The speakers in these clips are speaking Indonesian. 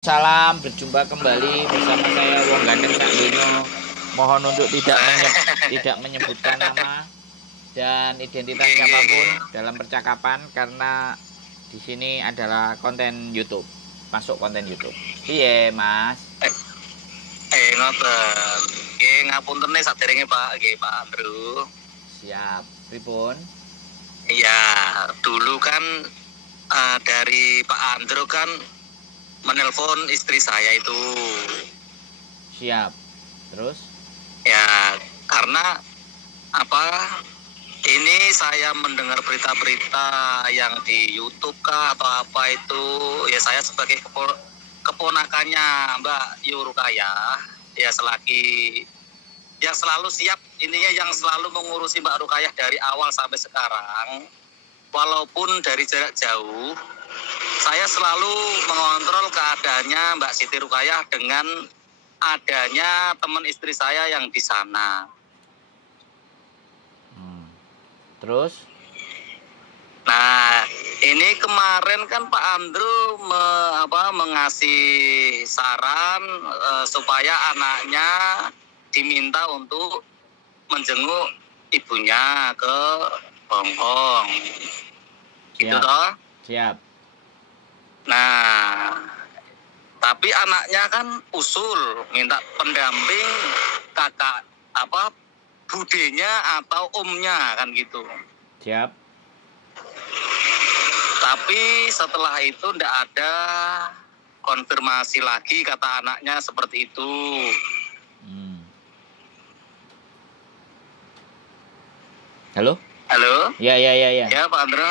Salam, berjumpa kembali bersama saya Wong Gandeng Sakdono. Mohon untuk tidak menyebutkan nama dan identitas siapapun dalam percakapan karena di sini adalah konten YouTube. Masuk konten YouTube. Iya, Mas. Ngoten. Ngapunten nih saderenge Pak Andrew. Siap. Pripun? Iya, dulu kan dari Pak Andrew kan menelpon istri saya itu. Siap. Terus? Ya, karena apa? Ini saya mendengar berita-berita yang di YouTube kah atau apa itu, ya saya sebagai keponakannya Mbak Yurukaya, ya selagi yang selalu siap, intinya yang selalu mengurusi Mbak Rukayah dari awal sampai sekarang, walaupun dari jarak jauh, saya selalu mengontrol keadaannya Mbak Siti Rukayah dengan adanya teman istri saya yang di sana. Terus? Nah, ini kemarin kan Pak Andrew mengasih saran supaya anaknya diminta untuk menjenguk ibunya ke Hongkong. Gitu toh? Siap. Nah, tapi anaknya kan usul minta pendamping kakak budenya atau omnya kan gitu. Siap. Tapi setelah itu ndak ada konfirmasi lagi kata anaknya seperti itu. Halo? Halo? Ya. Ya Pak Andro.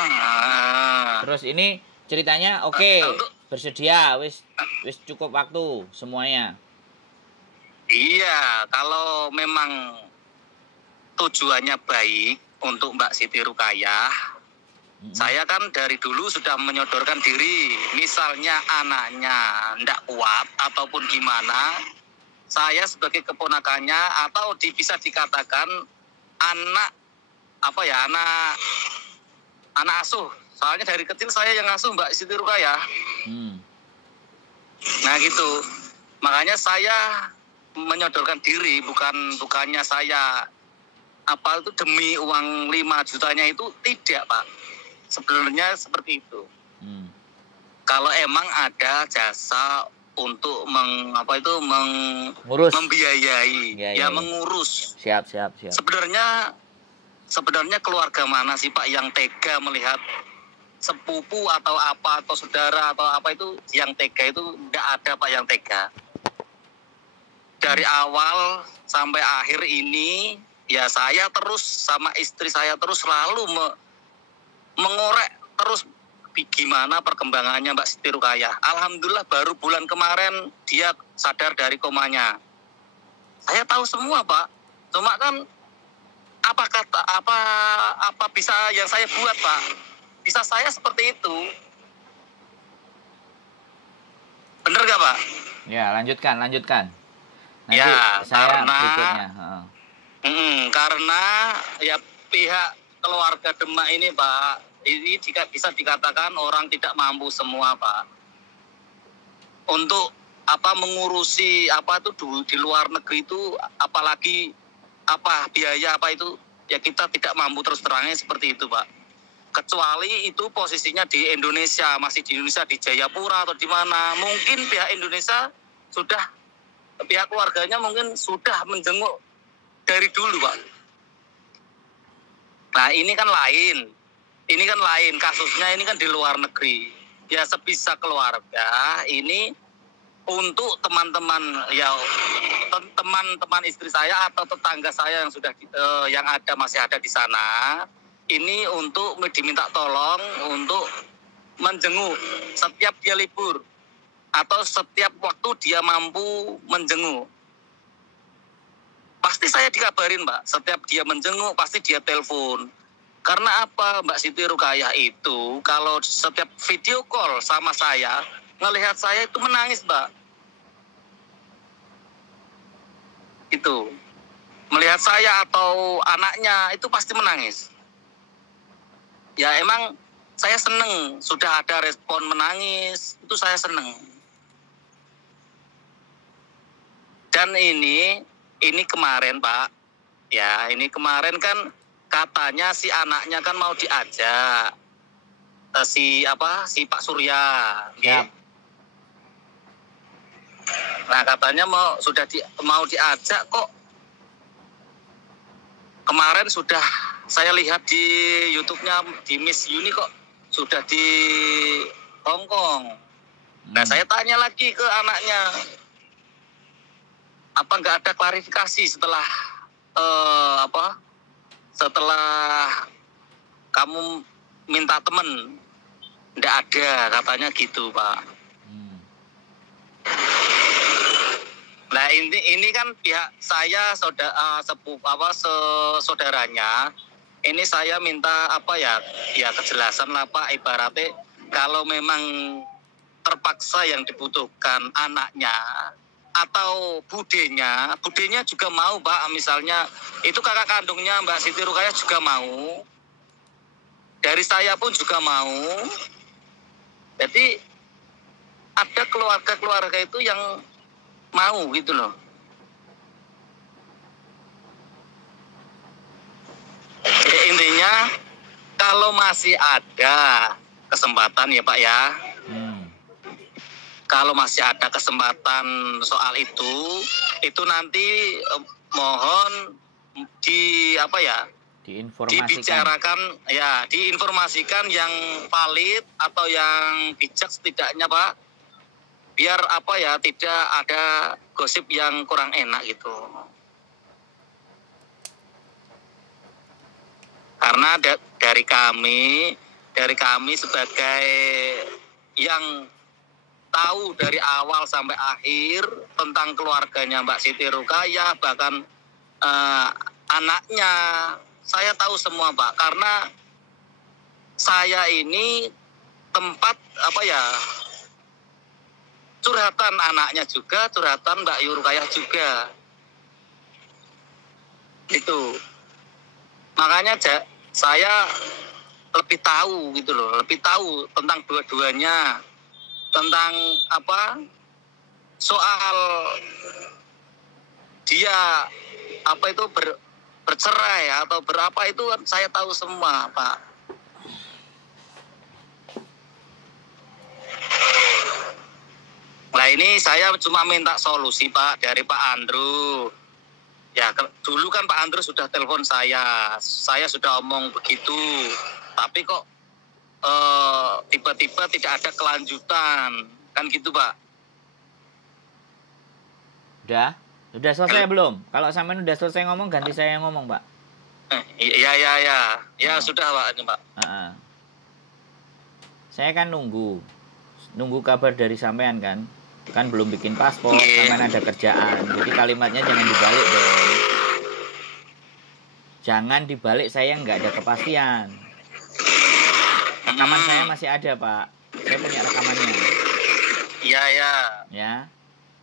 Terus ini ceritanya oke. Bersedia, wis cukup waktu semuanya. Iya, kalau memang tujuannya baik untuk Mbak Siti Rukayah, saya kan dari dulu sudah menyodorkan diri. Misalnya anaknya ndak kuat ataupun gimana, saya sebagai keponakannya atau bisa dikatakan anak asuh. Soalnya dari kecil saya yang asuh Mbak Siti Rukayah. Nah gitu. Makanya saya menyodorkan diri, bukannya saya itu demi uang 5 jutanya itu tidak, Pak. Sebenarnya seperti itu. Kalau emang ada jasa untuk membiayai, mengurus. Siap. Sebenarnya keluarga mana sih Pak yang tega melihat sepupu atau apa atau saudara atau apa itu yang tega? Itu tidak ada Pak yang tega. Dari awal sampai akhir ini ya saya terus sama istri saya terus selalu mengorek terus gimana perkembangannya Mbak Siti Rukayah. Alhamdulillah baru bulan kemarin dia sadar dari komanya. Saya tahu semua Pak. Cuma kan apa bisa yang saya buat Pak? Bisa saya seperti itu. Bener gak Pak? Ya, lanjutkan. Nanti ya, saya berikutnya. Karena ya pihak keluarga Demak ini Pak, ini bisa dikatakan orang tidak mampu semua Pak. Untuk mengurusi di luar negeri itu, apalagi biaya itu ya kita tidak mampu terus terangnya seperti itu Pak. Kecuali itu posisinya di Indonesia, masih di Indonesia di Jayapura atau di mana, mungkin pihak Indonesia pihak keluarganya mungkin sudah menjenguk dari dulu Pak. Nah ini kan lain kasusnya, ini kan di luar negeri. Ya sebisa keluarga ini untuk teman-teman istri saya atau tetangga saya yang sudah masih ada di sana, ini untuk diminta tolong untuk menjenguk setiap dia libur atau setiap waktu dia mampu menjenguk. Pasti saya dikabarin Mbak, setiap dia menjenguk pasti dia telepon. Karena apa Mbak Siti Rukayah itu kalau setiap video call sama saya, ngelihat saya itu menangis Mbak. Itu melihat saya atau anaknya itu pasti menangis. Ya emang saya seneng sudah ada respon menangis, itu saya seneng. Dan ini kemarin Pak, ya ini kemarin kan katanya si anaknya kan mau diajak si Pak Surya, Siap. Nah katanya mau diajak kok. Kemarin sudah saya lihat di YouTube-nya di Miss Yuni kok sudah di Hong Kong. Nah saya tanya lagi ke anaknya, apa nggak ada klarifikasi setelah setelah kamu minta temen? Nggak ada, katanya gitu Pak. Nah ini kan pihak saya saudaranya. Ini saya minta kejelasan lah Pak, ibaratnya kalau memang terpaksa yang dibutuhkan anaknya atau budenya juga mau Pak, misalnya itu kakak kandungnya Mbak Siti Rukayah juga mau, dari saya pun juga mau. Jadi ada keluarga itu yang mau gitu loh. Ya, intinya kalau masih ada kesempatan ya Pak ya, kalau masih ada kesempatan soal itu nanti mohon diinformasikan yang valid atau yang bijak setidaknya Pak, biar tidak ada gosip yang kurang enak gitu. Karena dari kami sebagai yang tahu dari awal sampai akhir tentang keluarganya Mbak Siti Rukayah, bahkan anaknya, saya tahu semua Pak, karena saya ini tempat curhatan anaknya juga, curhatan Mbak Rukayah juga gitu. Makanya saya lebih tahu gitu loh, lebih tahu tentang dua-duanya, tentang soal dia bercerai atau berapa itu kan saya tahu semua Pak. Nah ini saya cuma minta solusi Pak dari Pak Andrew. Ya dulu kan Pak Andrew sudah telepon saya sudah omong begitu, tapi kok tiba-tiba tidak ada kelanjutan, kan gitu Pak. Udah selesai belum? Kalau sampean udah selesai ngomong, ganti saya yang ngomong Pak. Ya sudah Pak ini Pak. Saya kan nunggu kabar dari sampean kan belum bikin paspor, sampean ada kerjaan, jadi kalimatnya jangan dibalik dong. Jangan dibalik, saya nggak ada kepastian. Rekaman saya masih ada Pak, saya punya rekamannya. Iya ya.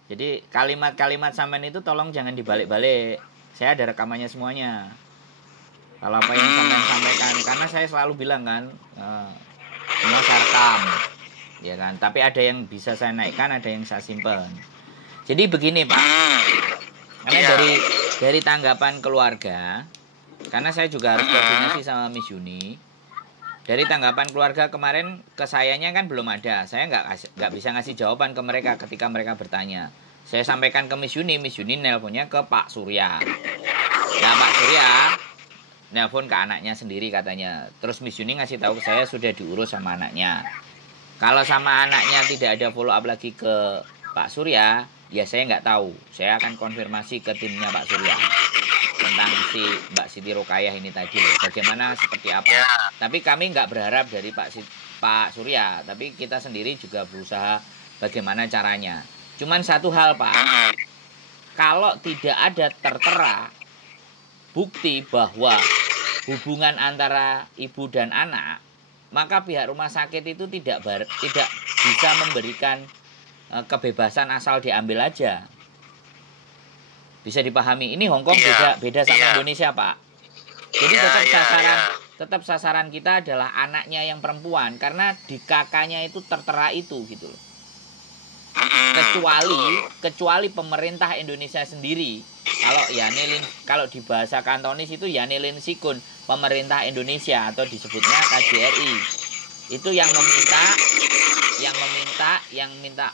Jadi kalimat-kalimat sampean itu tolong jangan dibalik-balik, saya ada rekamannya semuanya. Kalau apa yang sampean sampaikan, karena saya selalu bilang kan semua saya rekam, ya kan. Tapi ada yang bisa saya naikkan, ada yang saya simpan. Jadi begini Pak, karena dari tanggapan keluarga, karena saya juga harus koordinasi sama Miss Yuni. Dari tanggapan keluarga kemarin ke sayanya kan belum ada. Saya nggak bisa ngasih jawaban ke mereka ketika mereka bertanya. Saya sampaikan ke Miss Yuni nelponnya ke Pak Surya. Nah Pak Surya nelpon ke anaknya sendiri katanya. Terus Miss Yuni ngasih tahu ke saya sudah diurus sama anaknya. Kalau sama anaknya tidak ada follow up lagi ke Pak Surya, ya saya nggak tahu. Saya akan konfirmasi ke timnya Pak Surya tentang si Mbak Siti Rukayah ini tadi loh, bagaimana seperti apa. Tapi kami nggak berharap dari Pak Surya, tapi kita sendiri juga berusaha bagaimana caranya. Cuman satu hal Pak, kalau tidak ada tertera bukti bahwa hubungan antara ibu dan anak, maka pihak rumah sakit itu tidak bisa memberikan kebebasan asal diambil aja. Bisa dipahami, ini Hong Kong beda sama Indonesia Pak. Jadi tetap sasaran kita adalah anaknya yang perempuan, karena di kakaknya itu tertera itu gitu loh. kecuali pemerintah Indonesia sendiri. Kalau di bahasa Kantonis itu ya nilin sikun pemerintah Indonesia atau disebutnya KJRI. Itu yang minta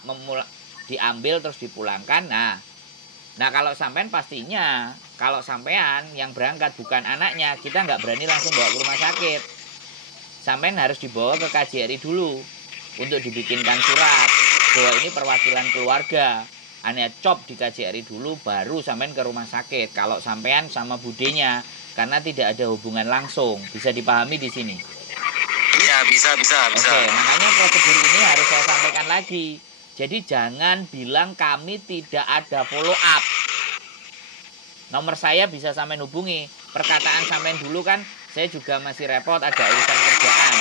diambil terus dipulangkan. Nah kalau sampean pastinya kalau sampean yang berangkat bukan anaknya, kita nggak berani langsung bawa ke rumah sakit. Sampean harus dibawa ke KJRI dulu untuk dibikinkan surat bahwa ini perwakilan keluarga. Ane cop di KJRI dulu baru sampean ke rumah sakit. Kalau sampean sama budenya, karena tidak ada hubungan langsung. Bisa dipahami di sini? Ya, bisa. Oke, makanya prosedur ini harus saya sampaikan lagi. Jadi jangan bilang kami tidak ada follow up. Nomor saya bisa sampean hubungi. Perkataan sampean dulu kan, saya juga masih repot ada urusan kerjaan.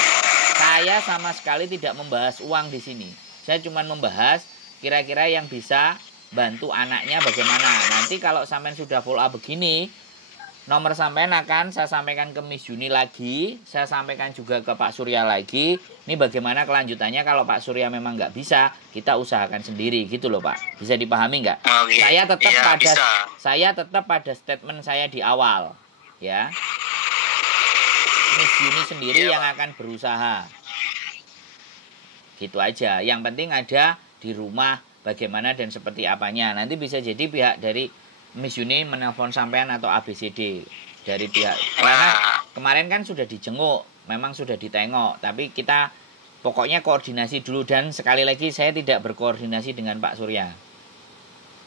Saya sama sekali tidak membahas uang di sini. Saya cuma membahas kira-kira yang bisa bantu anaknya bagaimana. Nanti kalau sampean sudah follow up begini, nomor sampean akan saya sampaikan ke Miss Juni lagi, saya sampaikan juga ke Pak Surya lagi. Ini bagaimana kelanjutannya kalau Pak Surya memang nggak bisa, kita usahakan sendiri gitu loh Pak. Bisa dipahami nggak? Okay. Saya tetap pada statement saya di awal, ya. Miss Juni sendiri yang akan berusaha. Gitu aja. Yang penting ada di rumah bagaimana dan seperti apanya. Nanti bisa jadi pihak dari Miss Yuni menelpon sampean atau ABCD dari pihak. Karena kemarin kan sudah dijenguk, memang sudah ditengok, tapi kita pokoknya koordinasi dulu. Dan sekali lagi saya tidak berkoordinasi dengan Pak Surya.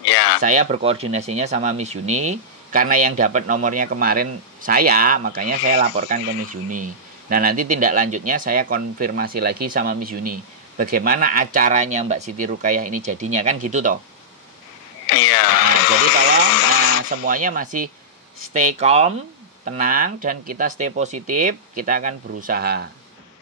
Ya. Saya berkoordinasinya sama Miss Yuni karena yang dapat nomornya kemarin saya, makanya saya laporkan ke Miss Yuni. Nah, nanti tindak lanjutnya saya konfirmasi lagi sama Miss Yuni. Bagaimana acaranya Mbak Siti Rukayah ini jadinya, kan gitu toh? Iya. Nah, jadi tolong semuanya masih stay calm, tenang, dan kita stay positif. Kita akan berusaha.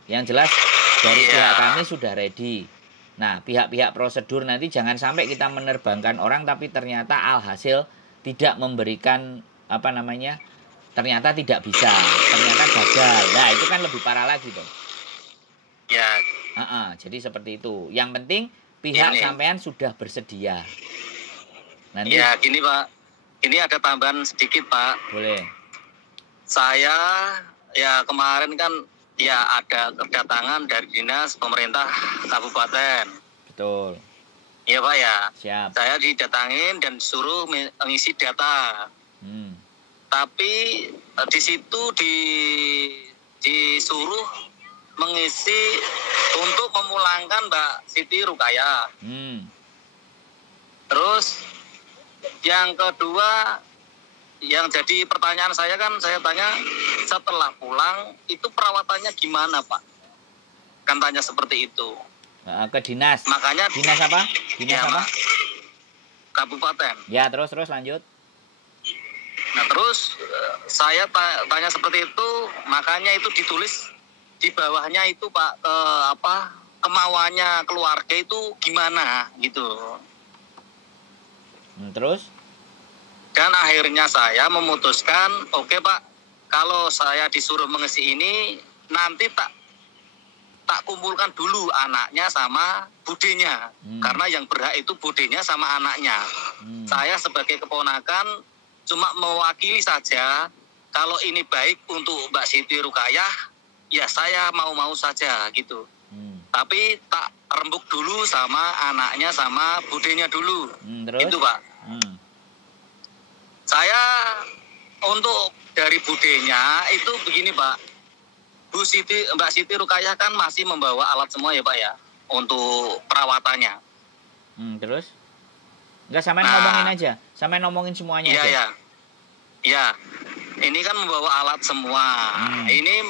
Yang jelas dari pihak kami sudah ready. Nah, pihak-pihak prosedur nanti jangan sampai kita menerbangkan orang tapi ternyata alhasil tidak memberikan ternyata tidak bisa, ternyata gagal. Nah, itu kan lebih parah lagi toh. Ya. Jadi seperti itu. Yang penting pihak sampean sudah bersedia. Nanti. Ya, gini Pak. Ini ada tambahan sedikit Pak. Boleh. Saya ya kemarin kan ya ada kedatangan dari dinas pemerintah kabupaten. Betul. Iya Pak ya. Siap. Saya didatangin dan suruh mengisi data. Tapi di situ disuruh mengisi untuk memulangkan Mbak Siti Rukayah. Terus yang kedua, yang jadi pertanyaan saya kan, saya tanya setelah pulang itu perawatannya gimana Pak? Kan tanya seperti itu. Ke dinas. Makanya dinas apa? Dinas apa? Kabupaten. Ya, terus lanjut. Nah, terus saya tanya seperti itu, makanya itu ditulis di bawahnya itu Pak, kemauannya keluarga itu gimana gitu. Terus? Dan akhirnya saya memutuskan, oke Pak, kalau saya disuruh mengisi ini, nanti tak kumpulkan dulu anaknya sama budenya. Karena yang berhak itu budenya sama anaknya. Saya sebagai keponakan cuma mewakili saja, kalau ini baik untuk Mbak Siti Rukayah, ya saya mau saja gitu. Tapi tak rembuk dulu sama anaknya sama budenya dulu. Terus? Itu Pak. Saya untuk dari budenya itu begini Pak. Mbak Siti Rukayah kan masih membawa alat semua ya Pak ya, untuk perawatannya. Terus? Enggak, sampean ngomongin aja. Sampean ngomongin semuanya aja. Iya. Ini kan membawa alat semua. Ini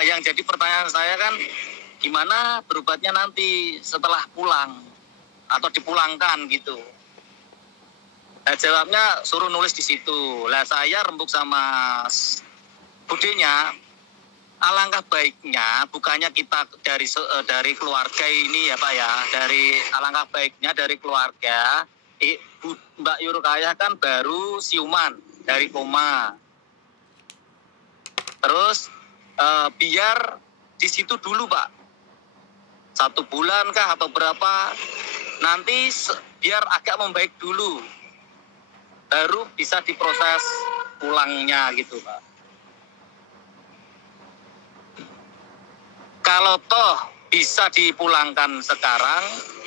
yang jadi pertanyaan saya kan, gimana berobatnya nanti setelah pulang atau dipulangkan gitu. Nah, jawabnya suruh nulis di situ. Lah saya rembuk sama budenya, alangkah baiknya bukannya kita dari keluarga ini ya Pak ya, alangkah baiknya dari keluarga Mbak Rukayah kan baru siuman dari koma. Terus biar di situ dulu Pak, 1 bulan kah atau berapa, nanti biar agak membaik dulu, baru bisa diproses pulangnya gitu Pak. Kalau toh bisa dipulangkan sekarang,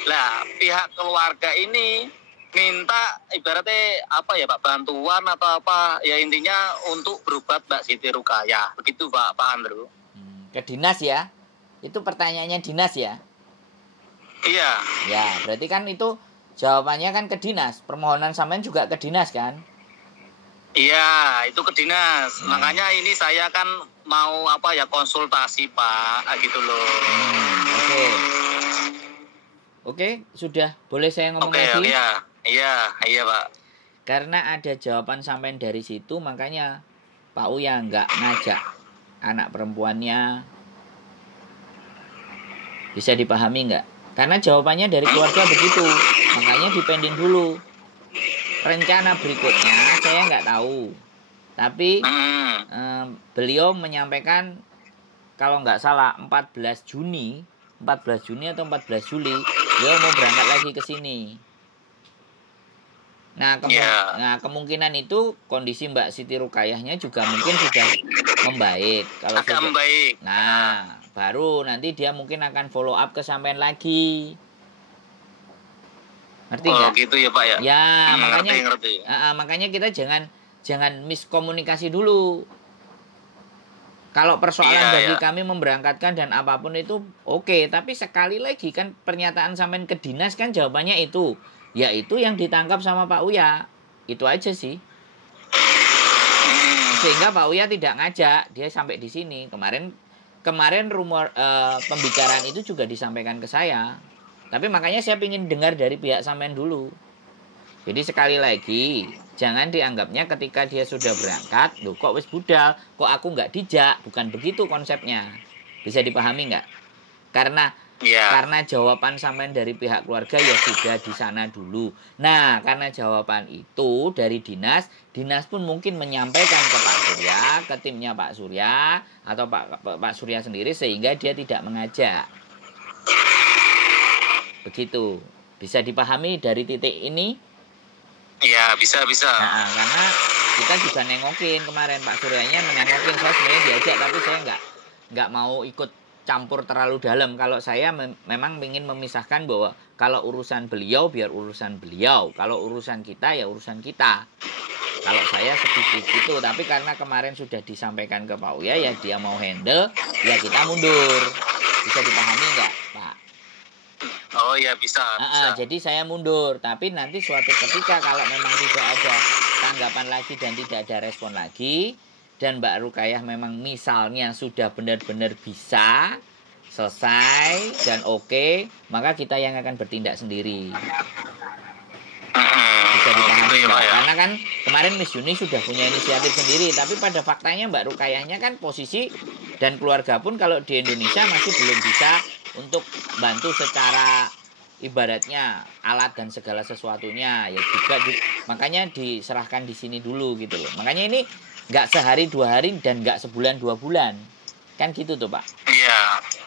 lah pihak keluarga ini minta ibaratnya apa ya Pak, bantuan atau apa ya, intinya untuk berobat Mbak Siti Rukayah, begitu Pak Andrew. Ke dinas ya? Itu pertanyaannya dinas ya? Iya. Ya, berarti kan itu jawabannya kan ke dinas. Permohonan sampean juga ke dinas kan? Iya, itu ke dinas. Makanya ini saya kan mau apa ya, konsultasi Pak, gitu loh. Oke. Oke, sudah. Boleh saya ngomong lagi? Iya Pak. Karena ada jawaban sampean dari situ, makanya Pak Uya nggak ngajak anak perempuannya. Bisa dipahami nggak? Karena jawabannya dari keluarga begitu, makanya dipending dulu. Rencana berikutnya saya nggak tahu, tapi beliau menyampaikan kalau nggak salah 14 Juni atau 14 Juli beliau mau berangkat lagi ke sini. Nah, kemungkinan itu kondisi Mbak Siti Rukayahnya juga mungkin sudah membaik. Kalau sudah membaik. Nah, baru nanti dia mungkin akan follow up ke sampean lagi. Ngerti nggak? Oh gitu ya Pak ya. Ya, ngerti. Makanya kita jangan miskomunikasi dulu. Kalau persoalan bagi kami memberangkatkan dan apapun itu oke, tapi sekali lagi kan pernyataan sampean ke dinas kan jawabannya itu, yaitu yang ditangkap sama Pak Uya. Itu aja sih. Sehingga Pak Uya tidak ngajak, dia sampai di sini. Kemarin rumor pembicaraan itu juga disampaikan ke saya. Tapi makanya saya ingin dengar dari pihak sampean dulu. Jadi sekali lagi, jangan dianggapnya ketika dia sudah berangkat, loh kok wis budal, kok aku nggak dijak, bukan begitu konsepnya. Bisa dipahami nggak? Karena jawaban sampean dari pihak keluarga ya sudah di sana dulu. Nah, karena jawaban itu dari dinas pun mungkin menyampaikan ke Pak Surya, ke timnya Pak Surya atau Pak Surya sendiri sehingga dia tidak mengajak. Begitu. Bisa dipahami dari titik ini? Iya, bisa. Nah, karena kita juga nengokin kemarin Pak Suryanya menengokin, saya sebenarnya diajak tapi saya nggak mau ikut campur terlalu dalam. Kalau saya memang ingin memisahkan bahwa kalau urusan beliau biar urusan beliau, kalau urusan kita ya urusan kita. Kalau saya sedikit gitu, tapi karena kemarin sudah disampaikan ke Pak Uya ya dia mau handle, ya kita mundur. Bisa dipahami nggak Pak? Oh iya bisa. Jadi saya mundur, tapi nanti suatu ketika kalau memang tidak ada tanggapan lagi dan tidak ada respon lagi, dan Mbak Rukayah memang misalnya sudah benar-benar bisa selesai dan oke, maka kita yang akan bertindak sendiri. Bisa dipahami Mbak? Karena kan kemarin Miss Yuni sudah punya inisiatif sendiri, tapi pada faktanya Mbak Rukayahnya kan posisi dan keluarga pun kalau di Indonesia masih belum bisa untuk bantu secara ibaratnya alat dan segala sesuatunya ya juga makanya diserahkan di sini dulu gitu loh. Makanya ini nggak sehari 2 hari dan nggak sebulan 2 bulan kan gitu tuh Pak.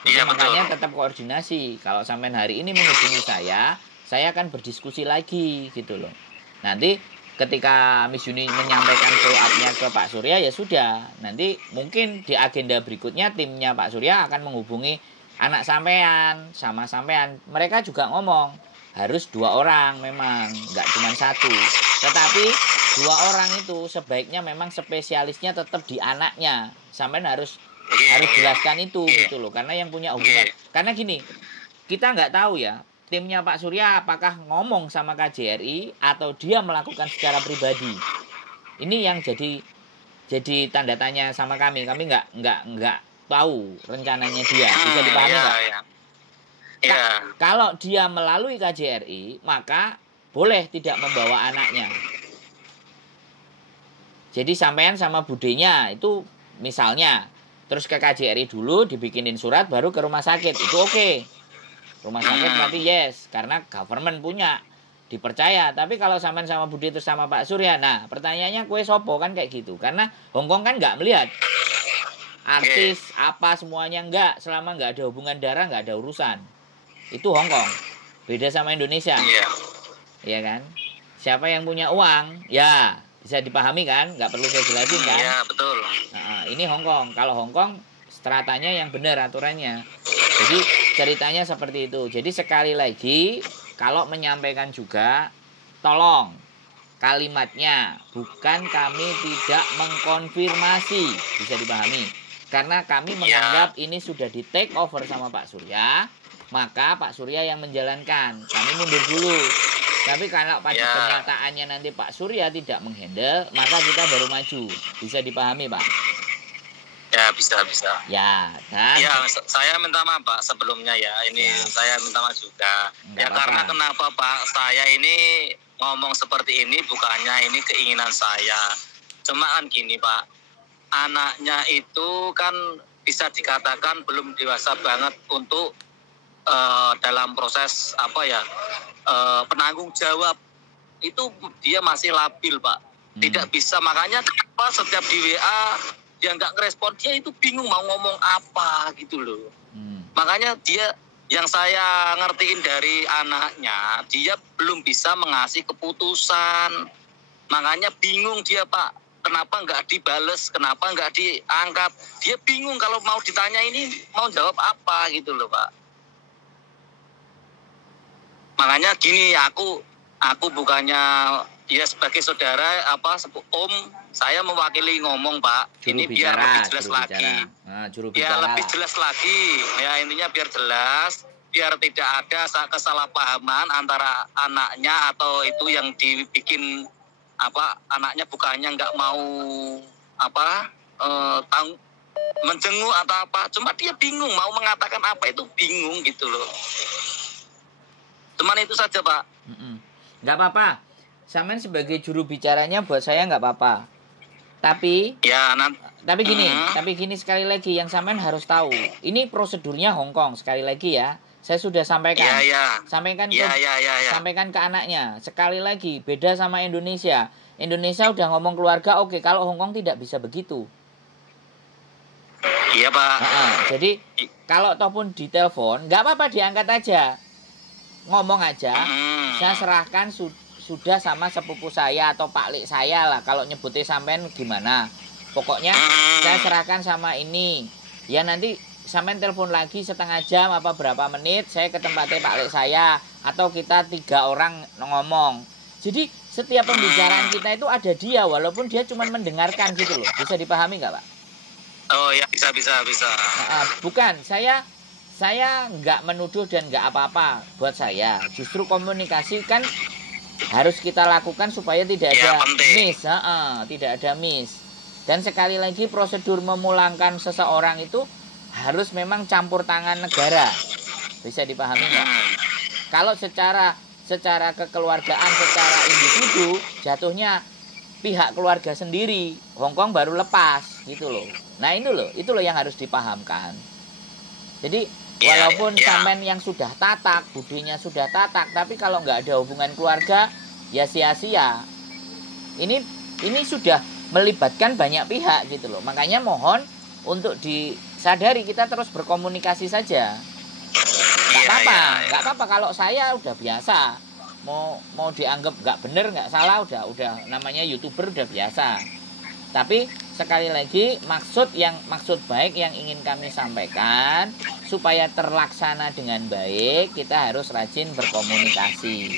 Iya makanya betul. Tetap koordinasi. Kalau sampai hari ini menghubungi saya akan berdiskusi lagi gitu loh. Nanti ketika Miss Yuni menyampaikan follow up-nya ke Pak Surya ya sudah. Nanti mungkin di agenda berikutnya timnya Pak Surya akan menghubungi anak sampean sama sampean. Mereka juga ngomong harus 2 orang memang, nggak cuma 1. Tetapi 2 orang itu sebaiknya memang spesialisnya tetap di anaknya. Sampean harus jelaskan itu gitu loh. Karena yang punya hubungan. Karena gini, kita nggak tahu ya timnya Pak Surya apakah ngomong sama KJRI atau dia melakukan secara pribadi. Ini yang jadi tanda tanya sama kami. Kami nggak tahu rencananya dia. Bisa dipahami nggak? Kalau dia melalui KJRI, maka boleh tidak membawa anaknya. Jadi sampean sama budenya itu misalnya terus ke KJRI dulu dibikinin surat baru ke rumah sakit itu oke. Rumah sakit berarti yes karena government punya dipercaya. Tapi kalau sampean sama Budi terus sama Pak Surya, nah pertanyaannya kue sopo kan kayak gitu. Karena Hongkong kan nggak melihat artis apa semuanya enggak, selama nggak ada hubungan darah nggak ada urusan. Itu Hongkong. Beda sama Indonesia. Iya. Iya kan? Siapa yang punya uang, ya bisa dipahami kan? Nggak perlu saya jelasin kan? Iya, betul. Nah, ini Hong Kong. Kalau Hong Kong stratanya yang benar aturannya. Jadi ceritanya seperti itu. Jadi sekali lagi kalau menyampaikan juga tolong kalimatnya bukan kami tidak mengkonfirmasi, bisa dipahami. Karena kami menganggap ini sudah di take over sama Pak Surya, maka Pak Surya yang menjalankan. Kami mundur dulu. Tapi kalau pada kenyataannya nanti Pak Surya tidak menghandle, maka kita baru maju. Bisa dipahami, Pak? Ya, bisa. Ya, dan ya, saya minta maaf, Pak, sebelumnya ya. Ini saya minta maaf juga. Enggak apa-apa. Karena kenapa, Pak? Saya ini ngomong seperti ini bukannya ini keinginan saya. Cuma kan gini, Pak. Anaknya itu kan bisa dikatakan belum dewasa banget untuk dalam proses penanggung jawab. Itu dia masih labil, Pak. Tidak bisa, makanya kenapa setiap di WA dia nggak ngerespon, dia itu bingung mau ngomong apa gitu loh. Makanya dia, yang saya ngertiin dari anaknya, dia belum bisa mengasih keputusan. Makanya bingung dia, Pak. Kenapa nggak dibales, kenapa nggak diangkat. Dia bingung kalau mau ditanya ini mau jawab apa gitu loh, Pak. Makanya gini, aku bukannya ya sebagai saudara om, saya mewakili ngomong, Pak. Ini biar lebih jelas lagi. Ya lebih jelas lagi. Ya intinya biar jelas, biar tidak ada kesalahpahaman antara anaknya atau itu yang dibikin anaknya bukannya nggak mau menjenguk atau apa. Cuma dia bingung mau mengatakan apa, itu bingung gitu loh. Cuman itu saja, Pak. Nggak apa-apa. Sampean sebagai juru bicaranya buat saya nggak apa-apa. Tapi tapi gini sekali lagi yang sampean harus tahu. Ini prosedurnya Hong Kong sekali lagi ya. Saya sudah sampaikan. Sampaikan ke anaknya. Sekali lagi beda sama Indonesia. Indonesia udah ngomong keluarga, oke. Kalau Hong Kong tidak bisa begitu. Iya, Pak. Jadi kalau ataupun di telepon nggak apa-apa, diangkat aja. Ngomong aja, saya serahkan sudah sama sepupu saya atau Pak Lik saya lah. Kalau nyebutnya sampean gimana, pokoknya saya serahkan sama ini. Ya nanti sampean telepon lagi setengah jam apa berapa menit, saya ke tempatnya Pak Lik saya, atau kita 3 orang ngomong. Jadi setiap pembicaraan kita itu ada dia, walaupun dia cuma mendengarkan gitu loh. Bisa dipahami nggak, Pak? Oh ya, bisa. Bukan, saya nggak menuduh dan nggak apa-apa buat saya. Justru komunikasi kan harus kita lakukan supaya tidak ada miss. Tidak ada miss. Dan sekali lagi prosedur memulangkan seseorang itu harus memang campur tangan negara. Bisa dipahami nggak? Kalau secara kekeluargaan, secara individu, jatuhnya pihak keluarga sendiri. Hong Kong baru lepas gitu loh. Nah itu loh yang harus dipahamkan. Jadi walaupun sampean yang sudah tatak, budinya sudah tatak, tapi kalau nggak ada hubungan keluarga, ya sia-sia. Ini sudah melibatkan banyak pihak gitu loh. Makanya mohon untuk disadari, kita terus berkomunikasi saja. Nggak apa-apa kalau saya udah biasa. Mau dianggap nggak bener, nggak salah, udah namanya YouTuber udah biasa. Tapi sekali lagi maksud baik yang ingin kami sampaikan supaya terlaksana dengan baik, kita harus rajin berkomunikasi.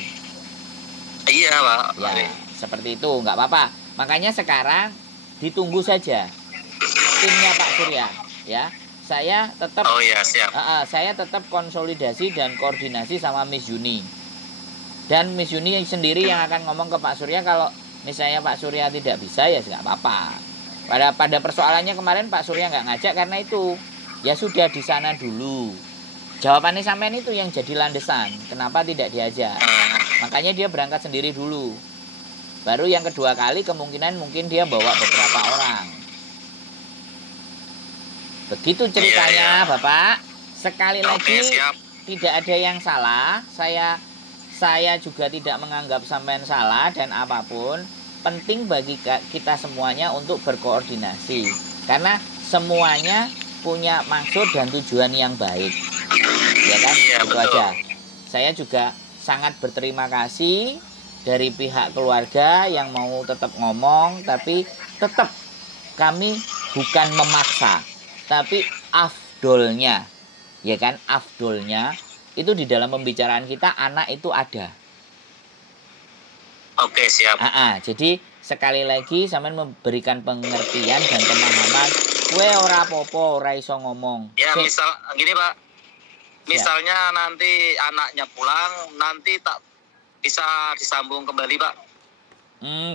Iya, Pak. Ya, seperti itu, nggak apa-apa. Makanya sekarang ditunggu saja timnya Pak Surya, ya. Saya tetap saya tetap konsolidasi dan koordinasi sama Miss Yuni. Dan Miss Yuni sendiri yang akan ngomong ke Pak Surya kalau misalnya Pak Surya tidak bisa, ya nggak apa-apa. Pada persoalannya kemarin Pak Surya nggak ngajak karena itu. Ya sudah di sana dulu. Jawabannya sampean itu yang jadi landasan. Kenapa tidak diajak? Makanya dia berangkat sendiri dulu. Baru yang kedua kali mungkin dia bawa beberapa orang. Begitu ceritanya, Bapak. Sekali lagi tidak ada yang salah. Saya juga tidak menganggap sampean salah dan apapun. Penting bagi kita semuanya untuk berkoordinasi. Karena semuanya punya maksud dan tujuan yang baik. Ya kan? Itu aja. Saya juga sangat berterima kasih dari pihak keluarga yang mau tetap ngomong, tapi tetap kami bukan memaksa, tapi afdolnya, ya kan, afdolnya itu di dalam pembicaraan kita anak itu ada. Oke, siap. Jadi sekali lagi sampean memberikan pengertian dan pemahaman. Kowe ora apa-apa, ora iso ngomong. Ya, misal gini, Pak. Misalnya nanti anaknya pulang, nanti tak bisa disambung kembali, Pak.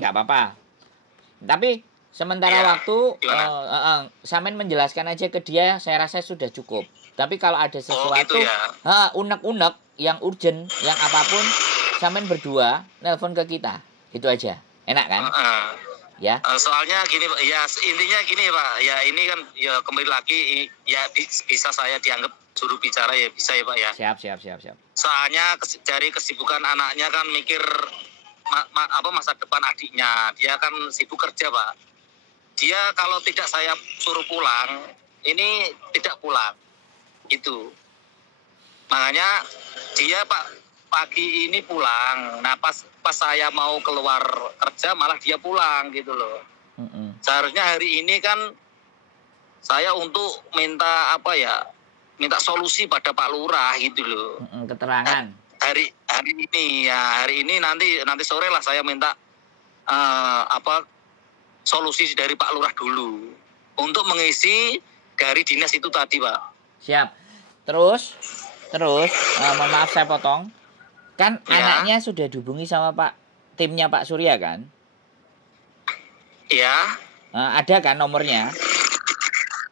Nggak apa-apa. Tapi sementara waktu sampean menjelaskan aja ke dia, saya rasa sudah cukup. Tapi kalau ada sesuatu unek-unek yang urgent, yang apapun, sampean berdua nelpon ke kita. Itu aja. Enak kan? Ya. Soalnya gini, Pak. Ya intinya gini, Pak. Ya ini kan ya kembali lagi ya bisa saya dianggap juru bicara ya, bisa ya, Pak ya. Siap. Soalnya dari kesibukan anaknya kan mikir masa depan adiknya. Dia kan sibuk kerja, Pak. Dia kalau tidak saya suruh pulang, ini tidak pulang. Itu. Makanya dia, Pak, pagi ini pulang. Nah, pas saya mau keluar kerja malah dia pulang gitu loh. Seharusnya hari ini kan saya untuk minta minta solusi pada Pak Lurah gitu loh. Keterangan. Hari ini nanti sore lah saya minta solusi dari Pak Lurah dulu untuk mengisi dari dinas itu tadi, Pak. Siap. Terus mohon maaf saya potong. Kan anaknya sudah dihubungi sama timnya Pak Surya kan? Iya. Ada kan nomornya?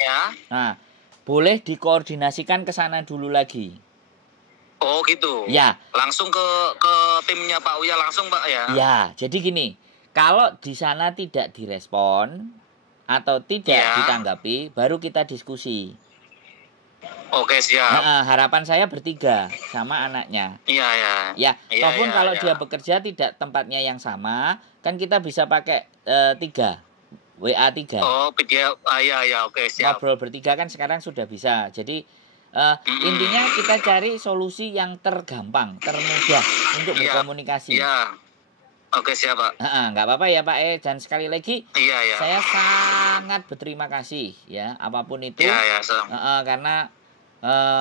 Ya. Nah, boleh dikoordinasikan ke sana dulu lagi. Oh gitu. Ya. Langsung ke timnya Pak Uya langsung, Pak ya. Ya, jadi gini, kalau di sana tidak direspon atau tidak ditanggapi, baru kita diskusi. Oke, siap. Harapan saya bertiga sama anaknya. Iya. Walaupun kalau dia bekerja tidak tempatnya yang sama, kan kita bisa pakai 3 WA 3. Oh, video. Iya, oke, siap. Ngobrol bertiga kan sekarang sudah bisa. Jadi intinya kita cari solusi yang tergampang, termudah untuk berkomunikasi. Iya. Oke, siap, Pak. Nggak apa-apa ya, Pak. Dan sekali lagi, Iya. saya sangat berterima kasih ya, apapun itu. Iya, karena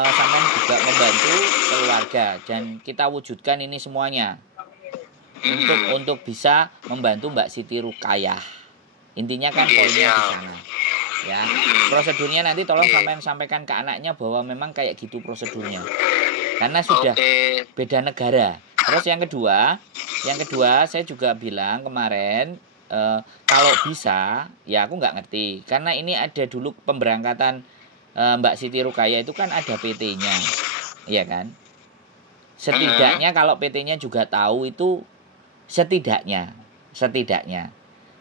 sampean juga membantu keluarga dan kita wujudkan ini semuanya untuk bisa membantu Mbak Siti Rukayah. Intinya kan poinnya di sana. Ya. Prosedurnya nanti tolong sampean sampaikan ke anaknya bahwa memang kayak gitu prosedurnya. Karena sudah beda negara. Terus yang kedua saya juga bilang kemarin kalau bisa, ya aku nggak ngerti. Karena ini ada dulu pemberangkatan Mbak Siti Rukayah itu kan ada PT-nya, iya kan? Setidaknya kalau PT-nya juga tahu itu setidaknya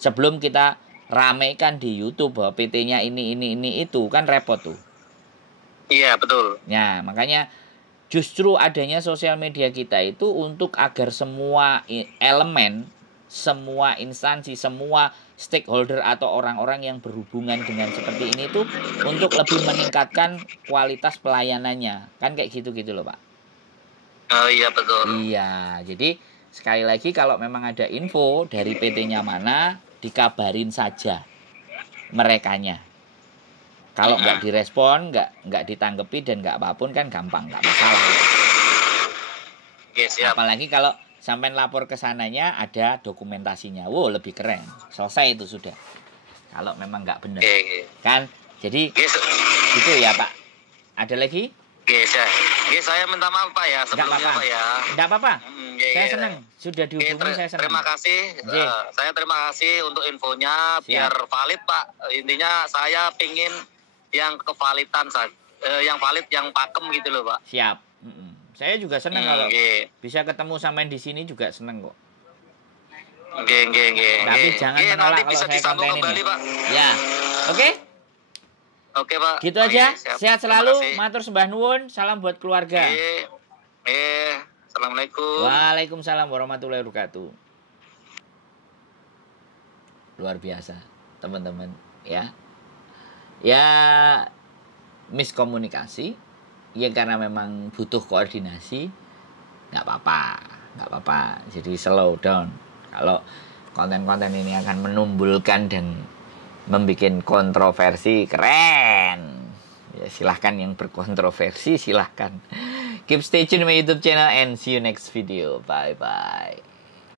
sebelum kita ramaikan di YouTube bahwa PT-nya ini itu kan repot tuh. Iya, betul. Nah, makanya justru adanya sosial media kita itu untuk agar semua elemen, semua instansi, semua stakeholder atau orang-orang yang berhubungan dengan seperti ini tuh untuk lebih meningkatkan kualitas pelayanannya. Kan kayak gitu-gitu loh, Pak. Oh iya, betul. Iya, jadi sekali lagi kalau memang ada info dari PT-nya mana, dikabarin saja merekanya. Kalau nggak direspon, nggak ditanggapi dan nggak apapun kan gampang, nggak masalah. Oke, siap. Apalagi kalau sampai lapor ke sananya ada dokumentasinya. Wow, lebih keren. Selesai itu sudah. Kalau memang nggak benar. Kan? Jadi gitu ya, Pak. Ada lagi? Saya minta maaf, Pak ya, sebelumnya, Pak ya. Enggak apa-apa. Saya senang sudah dihubungi, saya senang. Terima kasih. Saya terima kasih untuk infonya. Biar valid, Pak. Intinya saya pingin yang kevalidan yang valid, yang pakem gitu loh, Pak. Siap. Saya juga senang kalau bisa ketemu sampean di sini juga senang kok. Tapi jangan menolak kalau saya konten ini. Pak. Ya. Oke? Oke, Pak. Gitu aja. Sehat selalu. Matur sembah nuwun. Salam buat keluarga. Assalamualaikum. Waalaikumsalam warahmatullahi wabarakatuh. Luar biasa, teman-teman, ya. Ya, miskomunikasi. Ya karena memang butuh koordinasi. nggak apa-apa. Jadi slow down. Kalau konten-konten ini akan menumbuhkan dan membuat kontroversi, keren. Ya silahkan yang berkontroversi, silahkan. Keep stay tune my YouTube channel and see you next video. Bye bye.